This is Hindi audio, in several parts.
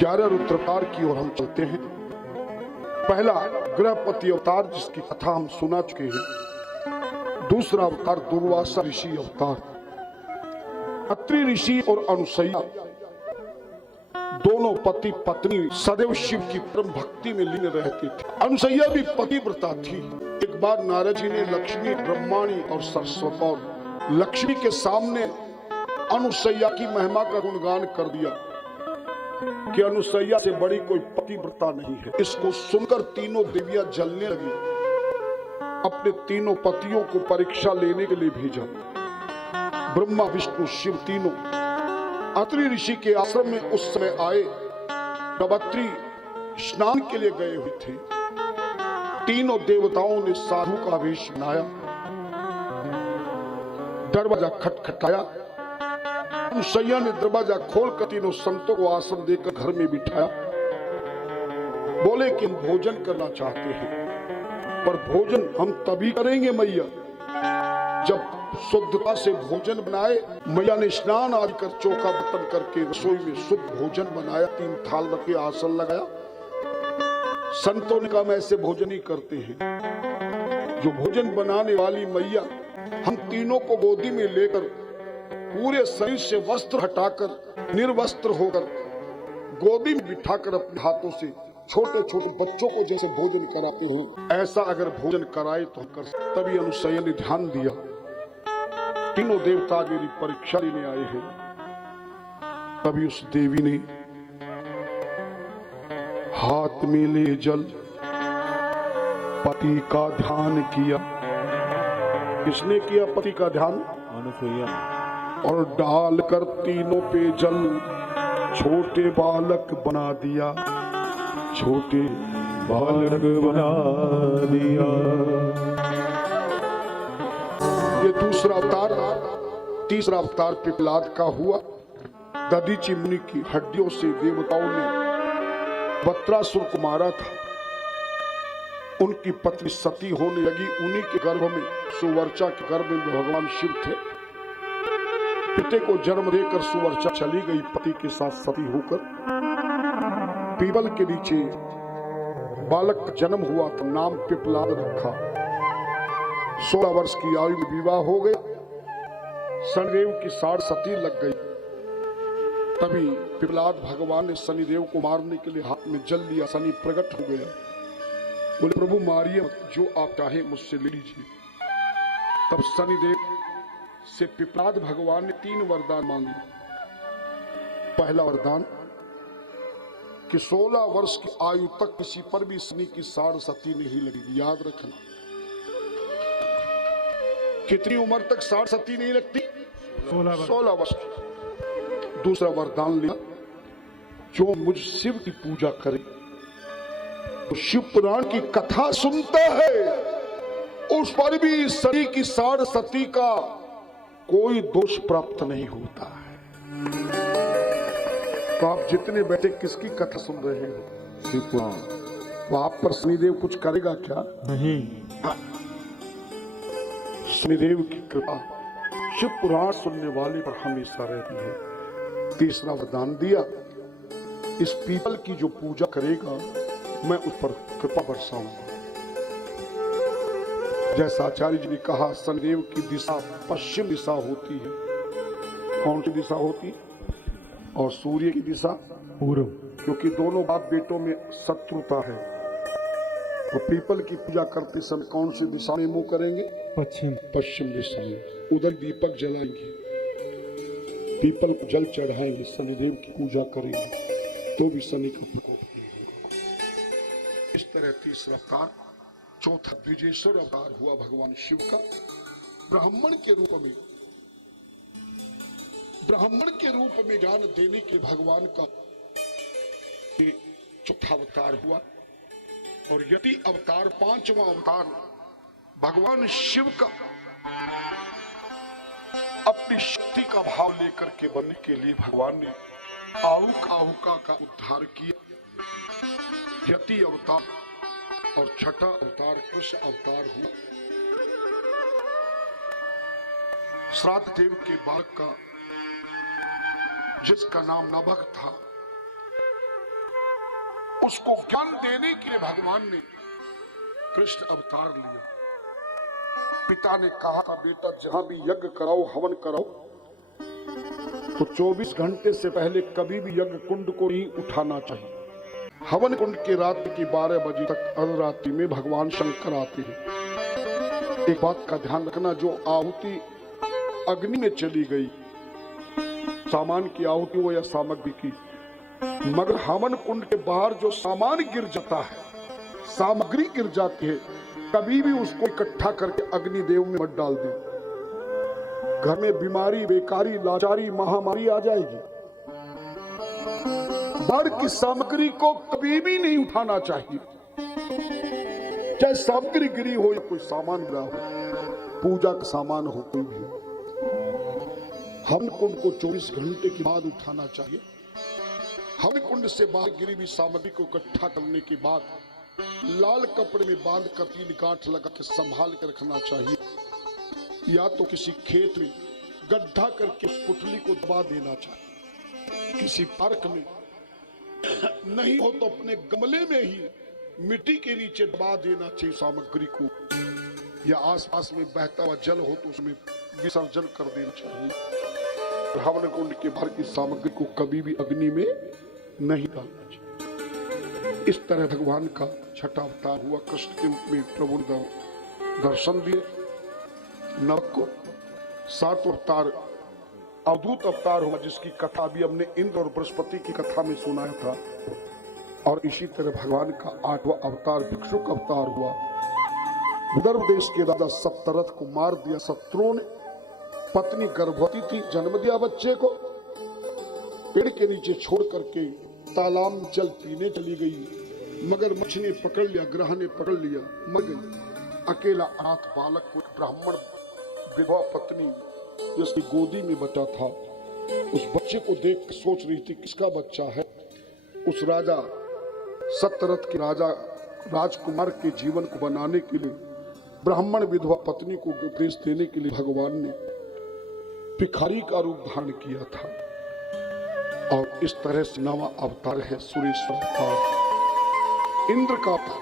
11 रुद्रावतार की ओर हम चलते हैं। पहला गृहपति अवतार जिसकी कथा हम सुना चुके हैं। दूसरा अवतार दुर्वासा ऋषि अवतार। अत्रि ऋषि और अनुसैया दोनों पति पत्नी सदैव शिव की परम भक्ति में लीन रहते थे। अनुसैया भी पतिव्रता थी। एक बार नारद जी ने लक्ष्मी, ब्रह्माणी और सरस्वती और लक्ष्मी के सामने अनुसैया की महिमा का गुणगान कर दिया कि अनुसैया से बड़ी कोई पतिव्रता नहीं है। इसको सुनकर तीनों देवियां जलने लगी। अपने तीनों पतियों को परीक्षा लेने के लिए भेजा। ब्रह्मा, विष्णु, शिव तीनों अत्रि ऋषि के आश्रम में उस समय आए। जब अत्रि स्नान के लिए गए हुए थे, तीनों देवताओं ने साधु का वेश बनाया। दरवाजा खटखटाया। अनुसैया ने दरवाजा खोलकर तीनों संतों को आसन देकर घर में बिठाया। बोले कि हम भोजन करना चाहते हैं, पर भोजन हम तभी करेंगे मैया जब शुद्धता से भोजन बनाए। मैया ने स्नान आदि कर चौका बर्तन करके रसोई में शुद्ध भोजन बनाया। 3 थाल रखे, आसन लगाया। संतों ने कहा हम ऐसे भोजन ही करते हैं। जो भोजन बनाने वाली मैया हम तीनों को गोदी में लेकर पूरे शरीर से वस्त्र हटाकर निर्वस्त्र होकर गोदी में बिठाकर अपने हाथों से छोटे छोटे बच्चों को जैसे भोजन कराते हैं, ऐसा अगर भोजन कराए तो कर। तभी अनुसैया ने ध्यान दिया, तीनों देवता मेरी परीक्षा लेने आए हैं। तभी उस देवी ने हाथ में ले जल पति का ध्यान किया। किसने किया पति का ध्यान? अनुसैया। और डालकर तीनों पे जल छोटे बालक बना दिया। छोटे बालक बना दिया। ये दूसरा अवतार। तीसरा अवतार पिपलाद का हुआ। दधीचि मुनि की हड्डियों से देवताओं ने बत्रासुर को मारा था। उनकी पत्नी सती होने लगी। उन्हीं के गर्भ में, सुवर्चा के गर्भ में भगवान शिव थे। पिता को जन्म देकर सुवर्चा चली गई पति के साथ सती होकर। पीपल के नीचे बालक का जन्म हुआ था, नाम पिपलाद रखा। 16 वर्ष की आयु में विवाह हो गया। शनिदेव की साड़ सती लग गई। तभी पिपलाद भगवान ने शनिदेव को मारने के लिए हाथ में जल लिया। शनि प्रकट हो गया। बोले प्रभु मारिए, जो आप चाहे मुझसे ले लीजिए। तब शनिदेव से पिपलाद भगवान ने 3 वरदान मांगे। पहला वरदान कि 16 वर्ष की आयु तक किसी पर भी शनि की साड़ सती नहीं लगेगी। याद रखना, कितनी उम्र तक साड़ सती नहीं लगती? 16 वर्ष की। दूसरा वरदान लिया, जो मुझ शिव की पूजा करे, तो शिव पुराण की कथा सुनता है, उस पर भी शनि की साड़ सती का कोई दोष प्राप्त नहीं होता है। तो आप जितने बैठे किसकी कथा सुन रहे हो? शिव पुराण। तो आप पर शनिदेव कुछ करेगा क्या? नहीं। शनिदेव की कृपा शिव पुराण सुनने वाले पर हमेशा रहती है। तीसरा वरदान दिया, इस पीपल की जो पूजा करेगा मैं उस पर कृपा बरसाऊंगा। जैसा आचार्य जी ने कहा, शनिदेव की दिशा पश्चिम दिशा होती है। कौन सी दिशा होती है? और सूर्य की दिशा पूर्व, क्योंकि दोनों बाप बेटों में शत्रुता है। तो पीपल की पूजा करते समय कौन सी दिशा में मुंह करेंगे? पश्चिम। पश्चिम दिशा में। उधर दीपक जलाएंगे, पीपल को जल चढ़ाएंगे, शनिदेव की पूजा करेंगे, तो भी शनि का प्रकोप नहीं होगा। इस तरह तीसरा अवतार। चौथा द्विजेश्वर अवतार हुआ भगवान शिव का। ब्राह्मण के रूप में ज्ञान देने के भगवान का ये चौथा अवतार हुआ। और यति अवतार, 5वां अवतार भगवान शिव का अपनी शक्ति का भाव लेकर के बनने के लिए भगवान ने आहुका का उद्धार किया। यति अवतार। और छठा अवतार कृष्ण अवतार हुआ। श्राद्ध देव के बालक का, जिसका नाम नभग था, उसको ज्ञान देने के लिए भगवान ने कृष्ण अवतार लिया। पिता ने कहा था, बेटा जहां भी यज्ञ कराओ, हवन कराओ, तो 24 घंटे से पहले कभी भी यज्ञ कुंड को नहीं उठाना चाहिए। हवन कुंड के रात की 12 बजे तक अर्धरात्रि में भगवान शंकर आते हैं। एक बात का ध्यान रखना, जो आहुति अग्नि में चली गई, सामान की आहुति हो या सामग्री की, मगर हवन कुंड के बाहर जो सामान गिर जाता है, सामग्री गिर जाती है, कभी भी उसको इकट्ठा करके अग्निदेव में मत डाल दे। घर में बीमारी, बेकारी, लाचारी, महामारी आ जाएगी। बाहर की सामग्री को कभी भी नहीं उठाना चाहिए, चाहे सामग्री गिरी हो या कोई सामान गिरा हो, पूजा का सामान हो, कोई भी हो। हवन कुंड को 24 घंटे के बाद उठाना चाहिए। हवन कुंड से बाहर गिरी हुई सामग्री को इकट्ठा करने के बाद लाल कपड़े में बांध कर 3 गांठ लगा के संभाल कर रखना चाहिए, या तो किसी खेत में गड्ढा करके उस पुतली को दबा देना चाहिए। किसी पार्क में नहीं हो तो अपने गमले में ही मिट्टी के नीचे दबा देना चाहिए सामग्री को, या आसपास में बहता हुआ जल हो तो उसमें विसर्जन कर देना चाहिए। हवन कुंड के बाहर की सामग्री को कभी भी अग्नि में नहीं डालना चाहिए। इस तरह भगवान का छठा अवतार हुआ। कृष्ण के रूप में प्रभु ने दर्शन दिए। नरक को 7 अवतार अवधूत अवतार हुआ, जिसकी कथा भी हमने इंद्र और बृहस्पति की कथा में सुनाया था। और इसी तरह भगवान का 8वां अवतार भिक्षुक अवतार हुआ। विदर्भ देश के राजा सत्यरथ को मार दिया शत्रुओं ने। पत्नी गर्भवती थी, जन्म दिया बच्चे को, पेड़ के नीचे छोड़ करके तालाब में जल पीने चली गई। मगरमच्छ ने पकड़ लिया, ग्रह ने पकड़ लिया, मर गई। अकेला अनाथ बालक को ब्राह्मण विधवा पत्नी जिसकी गोदी में बच्चा था, उस बच्चे को देख सोच रही थी किसका बच्चा है। उस राजा सत्यरथ के राजा राजकुमार के जीवन को बनाने के लिए ब्राह्मण विधवा पत्नी को उपदेश देने के लिए भगवान ने भिखारी का रूप धारण किया था। और इस तरह से 9वां अवतार है सुरेश्वर अवतार, इंद्र का अवतार।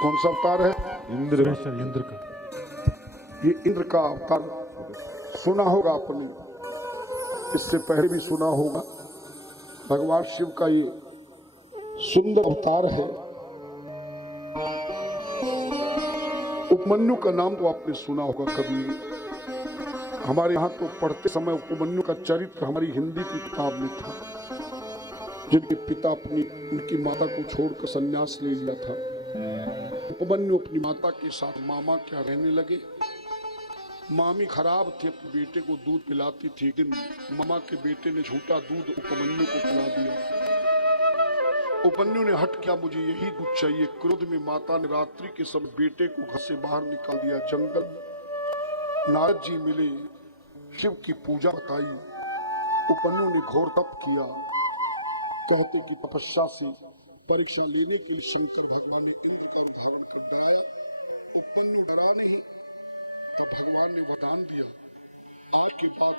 कौन सा अवतार है? इंद्र का। ये इंद्र का अवतार सुना होगा आपने, इससे पहले भी सुना होगा। भगवान शिव का ये सुंदर अवतार है। उपमन्यु का नाम तो आपने सुना होगा कभी। हमारे यहाँ तो पढ़ते समय उपमन्यु का चरित्र हमारी हिंदी की किताब में था, जिनके पिता उनकी माता को छोड़कर संन्यास ले लिया था। उपमन्यु अपनी माता के साथ मामा क्या रहने लगे। मामी खराब थी, अपने बेटे को दूध पिलाती थी। एक दिन मामा के बेटे ने झूठा दूध उपमन्यु को पिला दिया। उपमन्यु ने हट किया, मुझे यही दूध चाहिए। क्रोध में माता ने रात्रि के समय बेटे को घर से बाहर निकाल दिया। जंगल में नारद जी मिले, शिव की पूजा बताई। उपमन्यु ने घोर तप किया। कहते कि तपस्या से परीक्षा लेने के लिए शंकर भगवान ने इंद्र का रूप धारण कर डराया। उपमन्यु डरा नहीं, तब भगवान ने वरदान दिया, आज के बाद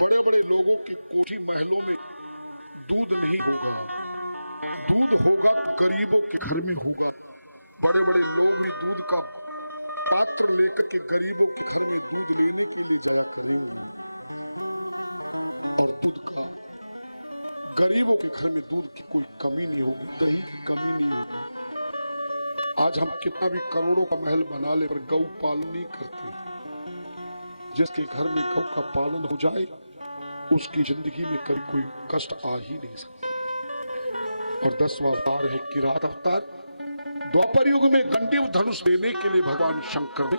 बड़े बड़े लोगों के कोठी महलों में दूध नहीं होगा, दूध होगा तो गरीबों के घर में होगा। बड़े बड़े लोग भी दूध का पात्र लेकर के गरीबों के घर में दूध लेने के लिए जाया करेंगे, और दूध का गरीबों के घर में दूध की कोई कमी नहीं होगी, दही की कमी नहीं होगी। आज हम कितना भी करोड़ों का महल बना ले, पर गौ पालन नहीं करते। जिसके घर में गौ का पालन हो जाए, उसकी जिंदगी में कभी कोई कष्ट आ ही नहीं सकता। और 10वां अवतार है किरात अवतार। द्वापर युग में गंडीव धनुष देने के लिए भगवान शंकर ने,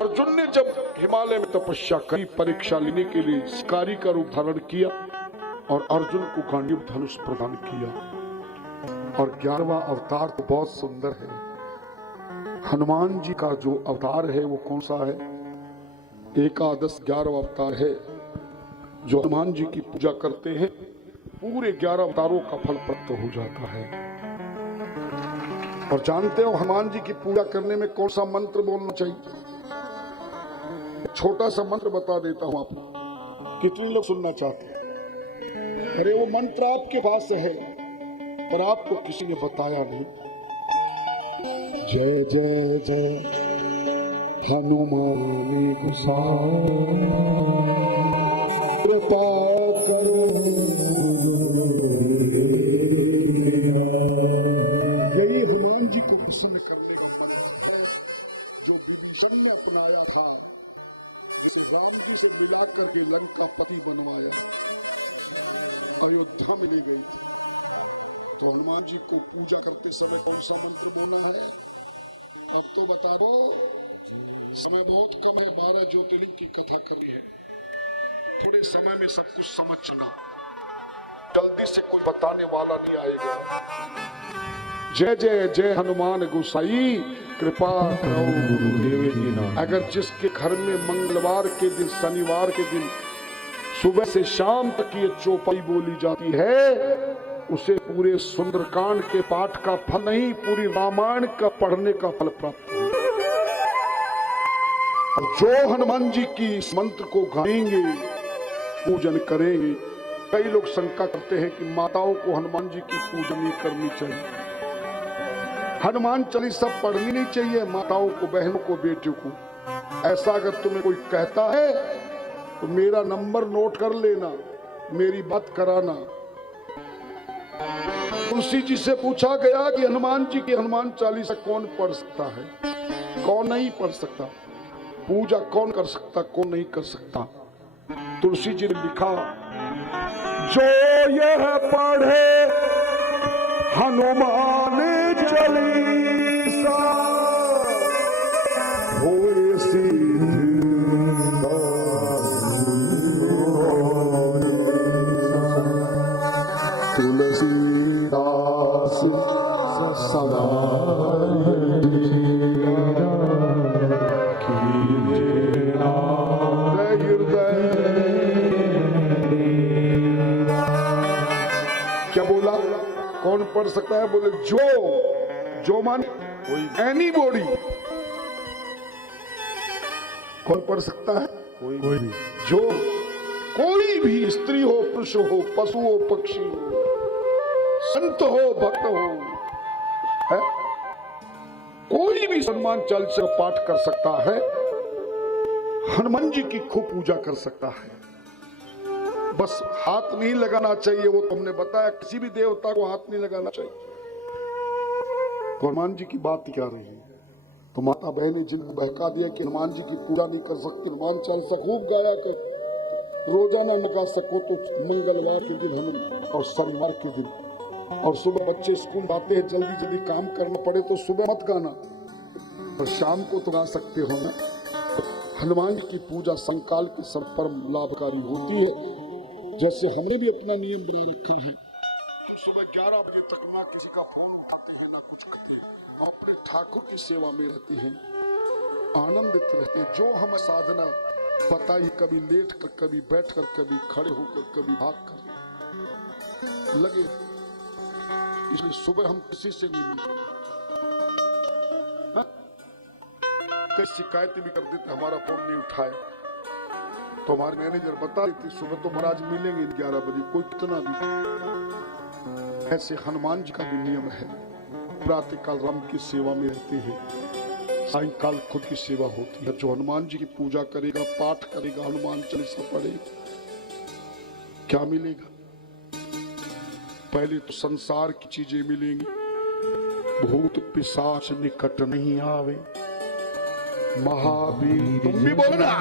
अर्जुन ने जब हिमालय में तपस्या करी, परीक्षा लेने के लिए शिकारी का रूप धारण किया और अर्जुन को गांडीव धनुष प्रदान किया। और 11वां अवतार तो बहुत सुंदर है। हनुमान जी का जो अवतार है वो कौन सा है? एकादश 11वां अवतार है। जो हनुमान जी की पूजा करते हैं, पूरे 11 अवतारों का फल प्राप्त हो जाता है। और जानते हो हनुमान जी की पूजा करने में कौन सा मंत्र बोलना चाहिए? छोटा सा मंत्र बता देता हूं आपको, कितने लोग सुनना चाहते हैं? अरे वो मंत्र आपके पास है, पर आपको किसी ने बताया नहीं। जय जय जय हनुमान गोसाई, कृपा करो। यही हनुमान जी को प्रसन्न करने का मंत्र है जो विभीषण ने अपनाया था, जिसे राम जी से मिलाकर के लंका पति बनवाया, अयोध्या में ले गई थी। तो हनुमान जी को पूजा करते समय कौन सा मंत्र बोलना है? अब तो बता दो, समय बहुत कम है, 12 ज्योतिर्लिंग की कथा करनी है। थोड़े समय में सब कुछ समझ जाना, जल्दी से कोई बताने वाला नहीं आएगा। जय जय जय हनुमान गोसाई, कृपा करो गुरुदेव। अगर जिसके घर में मंगलवार के दिन, शनिवार के दिन सुबह से शाम तक ये चौपाई बोली जाती है, उसे पूरे सुंदरकांड के पाठ का फल नहीं, पूरी रामायण का पढ़ने का फल प्राप्त होगा। और जो हनुमान जी की इस मंत्र को गाएंगे, पूजन करेंगे। कई लोग शंका करते हैं कि माताओं को हनुमान जी की पूजा नहीं करनी चाहिए, हनुमान चालीसा पढ़नी नहीं चाहिए माताओं को, बहनों को, बेटियों को। ऐसा अगर तुम्हें कोई कहता है तो मेरा नंबर नोट कर लेना, मेरी बात कराना। तुलसी जी से पूछा गया कि हनुमान जी की हनुमान चालीसा कौन पढ़ सकता है, कौन नहीं पढ़ सकता, पूजा कौन कर सकता, कौन नहीं कर सकता। तुलसी जी ने लिखा, जो यह पढ़े हनुमान चालीसा होए सिद्ध तुलसीदास सदा क्या बोला? कौन पढ़ सकता है? बोले जो मान एनी बॉडी, कौन पढ़ सकता है? कोई भी। जो कोई भी, स्त्री हो, पुरुष हो, पशु हो, पक्षी हो, संत हो, भक्त हो, है? कोई भी हनुमान चालीसा का पाठ कर सकता है, हनुमान जी की खूब पूजा कर सकता है। बस हाथ नहीं लगाना चाहिए, वो तो हमने बताया, किसी भी देवता को हाथ नहीं लगाना चाहिए। तो हनुमान जी की बात क्या रही? तो माता बहनें जिनको बहका दिया कि हनुमान जी की पूजा नहीं कर सकती, हनुमान चालीसा खूब गाया कर, रोजाना न गा सको तो मंगलवार के दिन हम और शनिवार के दिन, और सुबह बच्चे स्कूल जाते हैं, जल्दी जल्दी काम करना पड़े तो सुबह मत गाना, और शाम को तो गा सकते हो ना। हनुमान जी की पूजा संकाल की सब परम लाभकारी होती है। जैसे हमने भी अपना नियम बना रखा है, हम सुबह 11 बजे तक ना किसी का फोन उठाते हैं, ना कुछ करते हैं, हम अपने ठाकुर की सेवा में रहते हैं, आनंदित रहते हैं। जो हमें साधना बताइए, कभी लेट कर, कभी बैठ कर, कभी खड़े होकर, कभी भाग कर लगे, इसलिए सुबह हम किसी से नहीं मिलते। कई शिकायतें भी कर देते, हमारा फोन नहीं उठाए, तो हमारे मैनेजर बता देते सुबह तो महाराज मिलेंगे 11 बजे, कोई कितना भी। ऐसे हनुमान जी का भी नियम है, प्रातःकाल राम की सेवा में रहते हैं, सायंकाल खुद की सेवा होती है। जो हनुमान जी की पूजा करेगा, पाठ करेगा, हनुमान चालीसा पढ़ेगा, क्या मिलेगा? पहले तो संसार की चीजें मिलेंगी, भूत पिशाच निकट नहीं आवे, महावीर तुम भी बोलना,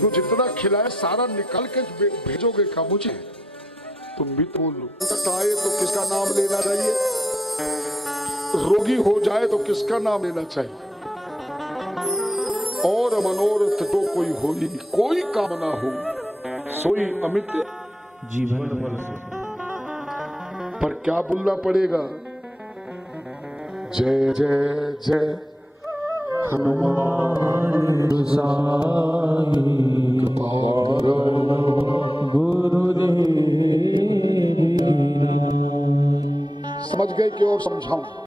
तो जितना खिलाए सारा निकाल के भेजोगे का मुझे? तुम भी तो बोल लो। आए तो किसका नाम लेना चाहिए? रोगी हो जाए तो किसका नाम लेना चाहिए? और मनोरथ जो कोई होई, कोई कामना हो सोई अमित जीवन पर क्या बोलना पड़ेगा? जय जय जय हनुमान गोसाई, कृपा करो गुरुदेव। समझ गए कि और समझाऊं?